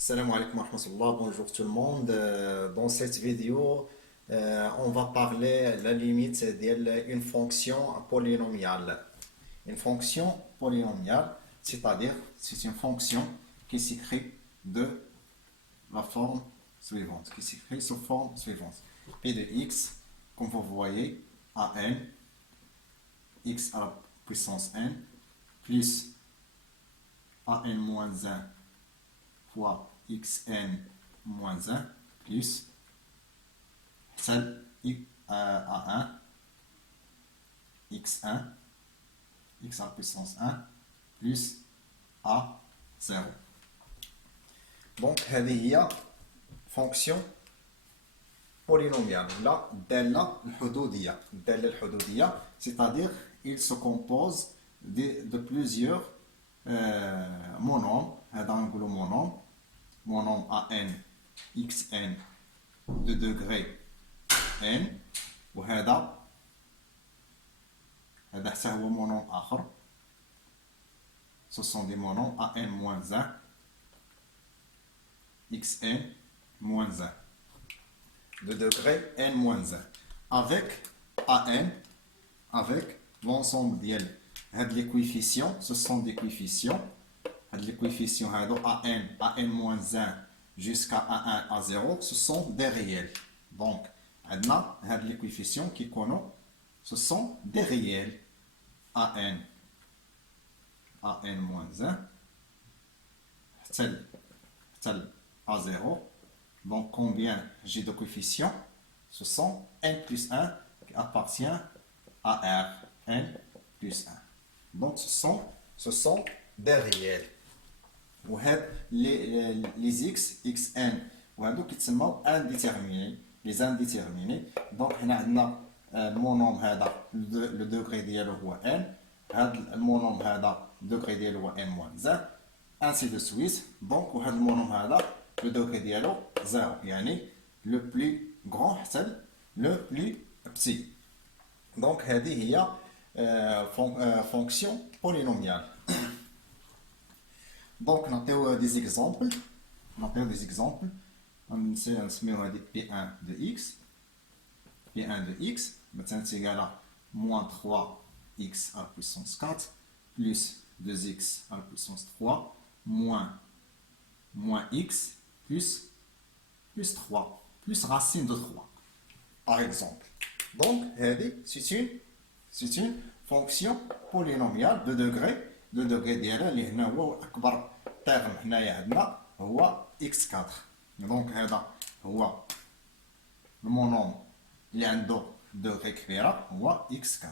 Salam alaikum wa rahmatullah, bonjour tout le monde. Dans cette vidéo, on va parler de la limite d'une fonction polynomiale. Une fonction polynomiale, c'est-à-dire c'est une fonction qui s'écrit de la forme suivante, qui s'écrit sous forme suivante. P de x, comme vous voyez, a n, x à la puissance n, plus a n moins 1 fois xn moins 1 plus celle a1 x1 x à la puissance 1 plus a0. Donc هذه هي fonction polynomiale. Là, الدالة الحدودية, c'est-à-dire il se compose de plusieurs monômes. هذا نقولوا monôme an xn de degré n, وهذا حتى هو monôme آخر. Ce sont des monômes an moins 1 xn moins 1 de degré n moins 1 avec an, avec l'ensemble ديال هاد les coefficients. Ce sont des coefficients. Les coefficients an moins 1 jusqu'à a1 à 0, ce sont des réels. Donc, les coefficients qui connaissent, ce sont des réels. an moins 1 tel à 0. Donc, combien j'ai de coefficients? Ce sont n plus 1 qui appartient à R. n plus 1. Donc, ce sont des réels. Les x, xn, وهذوك يتسموا indéterminés, les indéterminés. Donc هنا عندنا المونوم هذا لو دوغري ديالو هو n, هذا المونوم هذا دوغري ديالو هو n moins 1, ainsi de suite. Donc وهذا المونوم هذا لو دوغري ديالو 0, يعني le plus grand حتى le plus petit. Donc هذه هي fonction polynomiale. Donc, on a des exemples. On sait P1 de x. P1 de x, maintenant c'est égal à moins 3x à la puissance 4, plus 2x à la puissance 3, moins x, plus 3, plus racine de 3, par exemple. Donc, c'est une fonction polynomiale de degré. le degré ديالها اللي هنا هو اكبر تيرم هنايا عندنا هو x4. دونك هذا هو المونوم اللي عنده دوغري كبيره هو x4,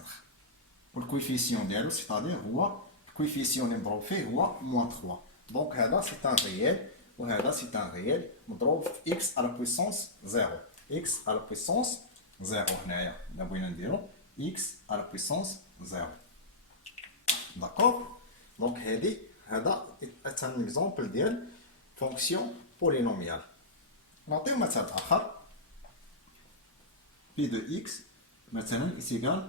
والكويفيسيون ديالو سيتادير هو الكويفيسيون اللي مضروب فيه هو موان 3. دونك هذا سي ان ريال وهذا سي ان ريال مضروب في x على بويسونس 0. x على بويسونس 0 هنايا الا بغينا نديرو x على بويسونس 0. داكور. Donc, c'est un exemple de fonction polynomiale. نعطيو مثال آخر. P de x مثلا est égal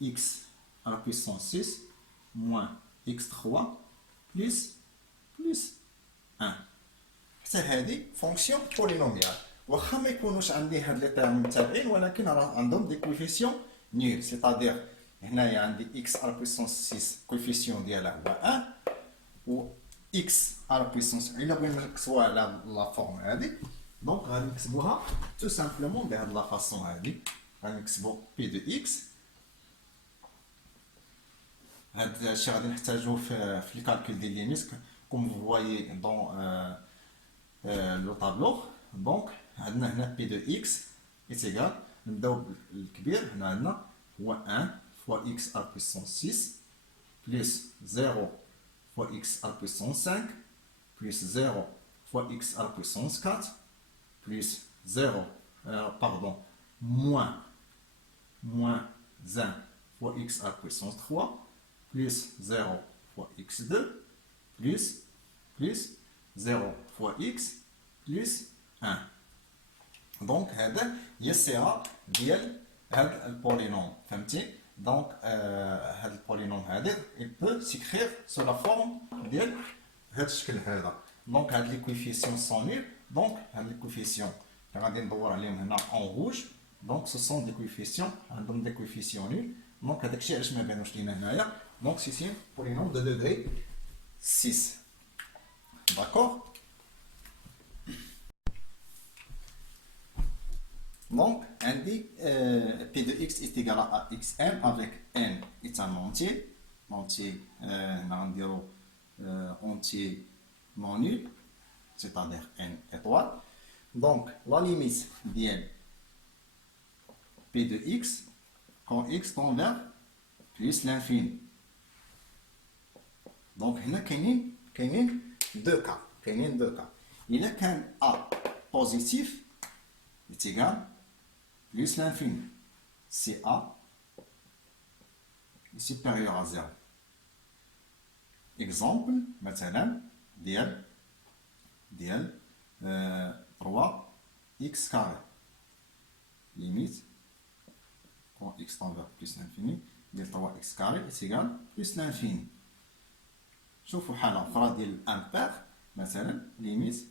x à la puissance 6 moins x3 plus 1. حتى هذه fonction polynomiale. واخا ما يكونوش عندي هاد لي تيرم متابعين, ولكن راه عندهم دي كويفيسيون نيل. سيتادير هنايا عندي x على بويسونس 6 كويفيسيون ديالها هو 1, و x على بويسونس الا بغينا نكتبوها على لا فورم هادي. دونك غادي نكتبوها تو سامبلومون بهاد لا فاصون هادي. غادي نكتبو p de x. هاد الشيء غادي نحتاجوه في الكالكول ديال ليميت كوم فو فوايي دون لو طابلو. دونك عندنا هنا p de x est égal, نبداو بالكبير. هنا عندنا هو 1 fois x à la puissance 6, plus 0 fois x à la puissance 5, plus 0 fois x à la puissance 4, plus 0, moins 1 fois x à la puissance 3, plus 0 fois x2, plus 0 fois x, plus 1. Donc, هي الصيغة ديال هذا البولينوم. فهمتي؟ Donc, le polynôme il peut s'écrire sous la forme de ce qu'il a. Donc, les coefficients sont nuls. Donc, les coefficients, en rouge. Donc, ce sont des coefficients, nuls. Donc, donc c'est un polynôme de degré 6. D'accord? Donc, on dit P de x est égal à xn avec n est un entier. Entier, entier non nul, c'est-à-dire n étoile. Donc, la limite de P de x quand x tend vers plus l'infini. Donc, il y a deux cas. Il y a qu'un A positif est égal plus l'infini. Si A est supérieur à 0. Exemple, maintenant, ديال 3x carré. Limite, quand x tend vers plus l'infini, 3x carré est égal plus l'infini. شوفوا حالة أخرى ديال الأمبير مثلا ليميت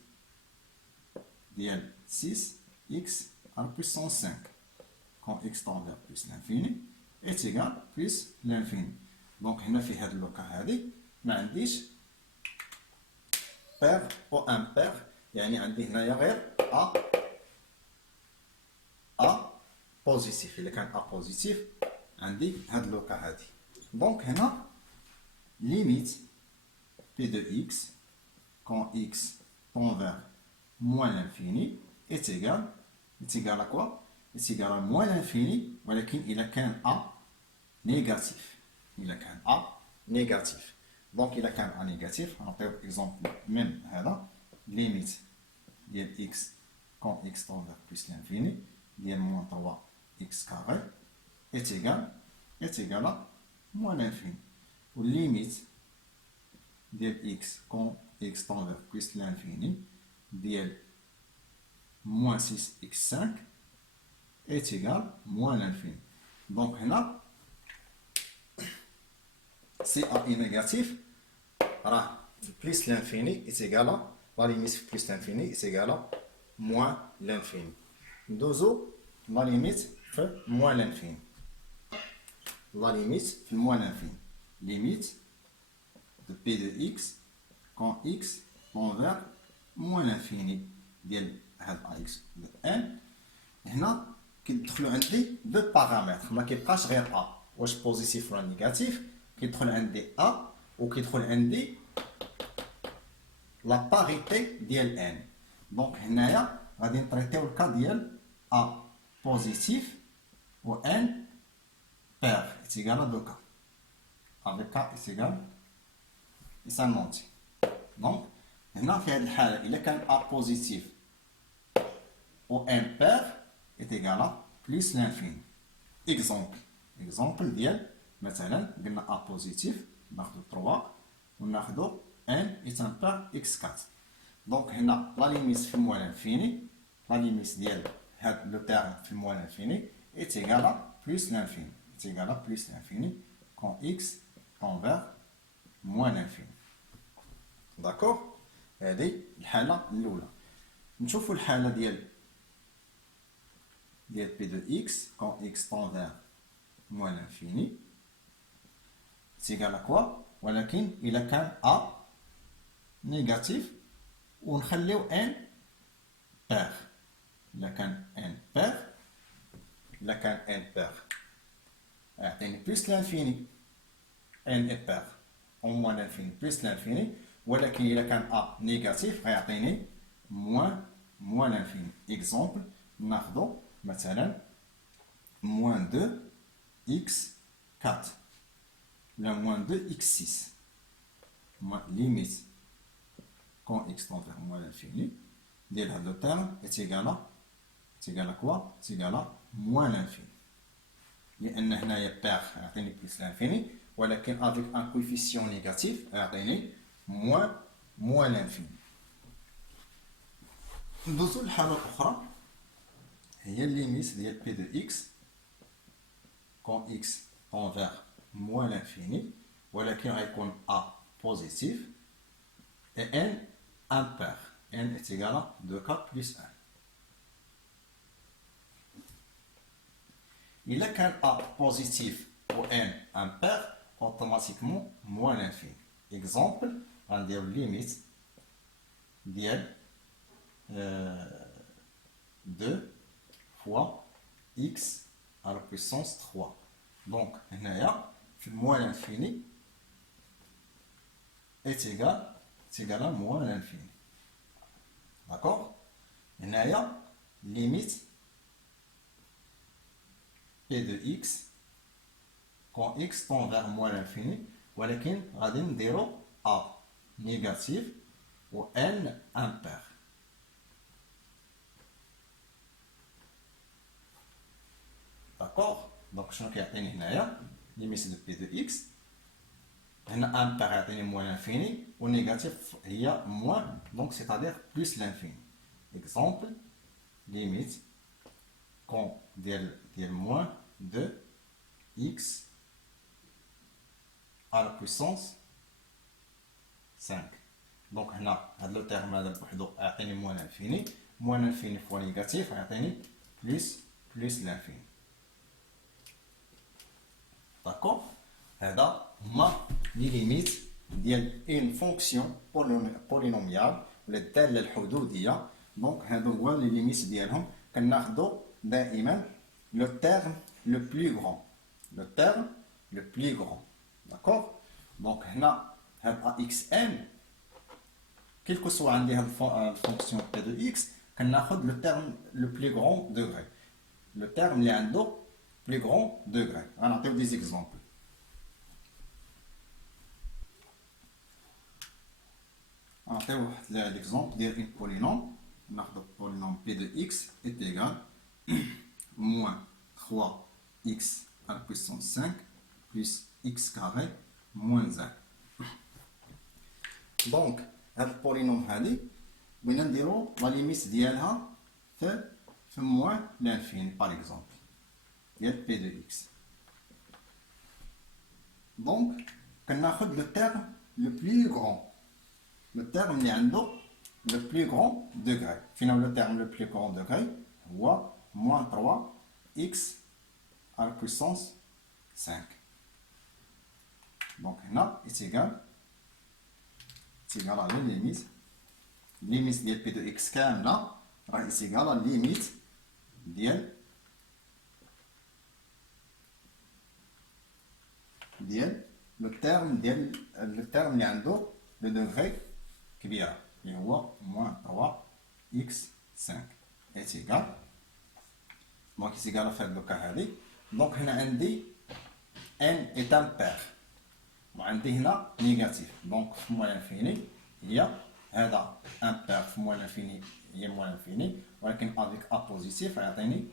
ديال 6x à la puissance 5 quand x tend vers plus l'infini est égal plus l'infini. Donc هنا في هذا اللوكا هذه ما عنديش بير أو أمبير، يعني عندي هنايا غير A بوزيتيف. إلا كان A بوزيتيف عندي هاد اللوكا هذه. دونك هنا ليميت P de x, quand x tend vers moins l'infini, est égal à quoi? Est égal à moins l'infini, mais il a qu'un A négatif. Donc, il a qu'un A négatif. On va exemple même là, limite de x, quand x tend vers plus l'infini, de moins 3x carré, est égal à moins l'infini. Ou limite de x quand x tend vers plus l'infini, de moins 6x5 est égal à moins l'infini. Donc là, si A est négatif, plus l'infini est égal à, la limite plus l'infini est égal à moins l'infini. Dozo, la limite fait moins l'infini. La limite fait moins l'infini. Limite de P de x quand x tend vers moins l'infini ديال هاد x de n. هنا كيدخلوا عندي deux paramètres، ما كيبقاش غير a واش بوزيتيف ولا نيجاتيف، كيدخل عندي a وكيدخل عندي لا باريتي ديال n. دونك هنايا غادي نطريطيو الكا ديال a بوزيتيف و n pair est égal à 2 cas avec k est égal c'est un entier. Donc هنا في هذه الحالة إذا كان A positif و N pair est égal à plus l'infini. Exemple ديال مثلا قلنا A positif ناخذ 3 وناخذ N est un pair x4. Donc هنا la limite في moins l'infini, la limite ديال هاد le terme في moins l'infini est égal à plus l'infini. Est égal à plus l'infini quand x tend vers moins l'infini. D'accord? هذه الحالة الأولى. نشوفوا الحالة ديال P de x quand x tend vers moins l'infini. C'est égal à quoi? ولكن إلا كان A négatif ونخليو n pair. إلا كان n pair يعطيني plus l'infini n est pair au moins l'infini plus l'infini. ولكن إذا كان A négatif غيعطيني moins l'infini. Exemple ناخذو مثلا moins 2x4 ولا moins 2x6. Limite quand x tend vers moins l'infini ديال هذا le terme est égal à quoi? C'est égal à moins l'infini. لأن هنايا pair يعطيني plus l'infini ولكن avec un coefficient négatif يعطيني moins l'infini. ندوزو للحالة الأخرى هي الليميت ديال P de x quand x tend vers moins l'infini ولكن غيكون A positif et n impair. N est égal à 2k plus 1. Il a qu'un A positif ou N impair, automatiquement moins l'infini. Exemple, on dit limite ديال 2 fois x à la puissance 3. Donc, هنايا في moins l'infini est égal à moins l'infini. D'accord? هنايا limite p de x quand x tend vers moins l'infini, ولكن غادي نديرو a négatif ou n impair. D'accord? Donc, شنو كيعطيني هنايا limite de p de x. هنا impair يعطيني moins l'infini و négatif هي moins, donc c'est-à-dire plus l'infini. Exemple, limite quand ديال moins de x à la puissance 5. Donc هنا هذا لو تيرم هذا بوحدو يعطيني moins l'infini. Moins l'infini fois négatif يعطيني plus l'infini. D'accord? هذا هما لي ليميت ديال اون فونكسيون بولينوميال ولا الداله الحدوديه. دونك هادو هو لي ليميت ديالهم. كناخذوا دائما لو تيرم لو بلو غران. لو تيرم لو بلو غران. داكور؟ دونك هنا هاد ا اكس ان كيل كو سوا عندي هاد الفونكسيون بي دو اكس كناخذ لو تيرم لو بلو غران دوغري. لو تيرم اللي عنده بلو غران دوغري. غنعطيو دي زيكزامبل. نعطيو واحد ليكزومبل ديال اون بولينوم. ناخذ البولينوم بي دو اكس est égal moins 3x à la puissance 5 plus x carré moins 1. دونك هاد البولينوم هادي بغينا نديرو لا ليميت ديالها في موان لانفيني باغ اكزومبل ديال بي دو اكس. دونك كناخد لو تيرم لو بلو غران. لو تيرم اللي عنده لو بلو غران دوغري. فين هو لو تيرم لو بلو غران دوغري؟ هو moins 3x à la puissance 5. Donc هنا est égal à la limite ديال p de x كاملة راه est égal à limite ديال لو تيرم اللي عنده لو دوغري كبيرة اللي هو moins 3x 5 est égal. Donc c'est égal à faire le cas هذه. Donc هنا عندي n est impair وعندي هنا négatif. Donc في moins l'infini هي هذا impair في moins l'infini هي moins l'infini ولكن avec a positif يعطيني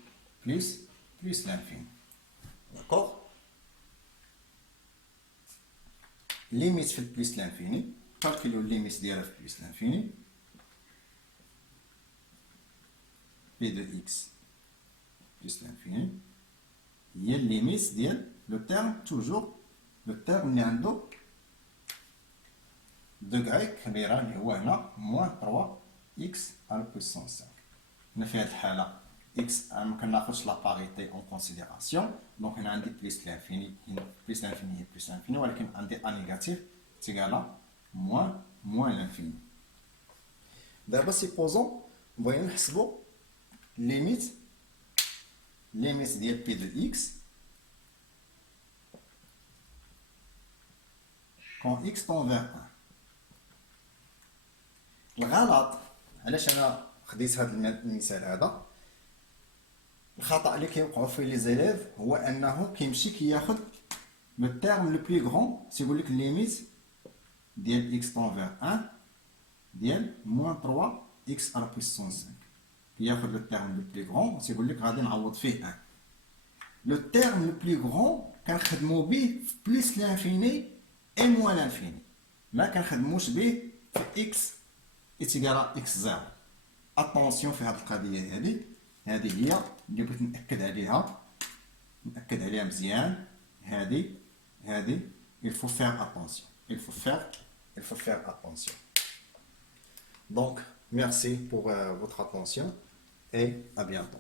plus l'infini. D'accord? Limite في plus l'infini. Calculons limite ديالها في plus l'infini. p de x plus l'infini هي الليميت ديال لو تيرم توجور لو تيرم اللي عنده دوغري كبيره اللي هو هنا موان 3 اكس على بويسون 5. هنا في هذه الحاله اكس ما كناخذش لا باريتي اون كونسيديراسيون. دونك هنا عندي بليس لانفيني. هنا بليس لانفيني هي بليس لانفيني ولكن عندي ا نيجاتيف تيغالا موان لانفيني. دابا سيبوزون بغينا نحسبو ليميت ديال بي دو اكس كون اكس طون فيغ 1. الغلط علاش انا خديت هذا المثال هذا، الخطا اللي كيوقعوا فيه لي زيليف هو انه كيمشي كياخذ لو تيرم لو بلو غران. تيقول لك ليميت ديال اكس طون فيغ 1 ديال موان 3 اكس على بويسون 5. ياخذ لو تيرم لو بلو غران تيقول لك غادي نعوض فيه 1. لو تيرم لو بلو غران كنخدمو به في بليس لانفيني اي موان لانفيني، ما كنخدموش به في اكس ايتيغال اكس زيرو. اتونسيون في هذه القضيه هذه هي اللي بغيت ناكد عليها مزيان. هذه il faut faire attention. Donc, merci pour votre attention et à bientôt.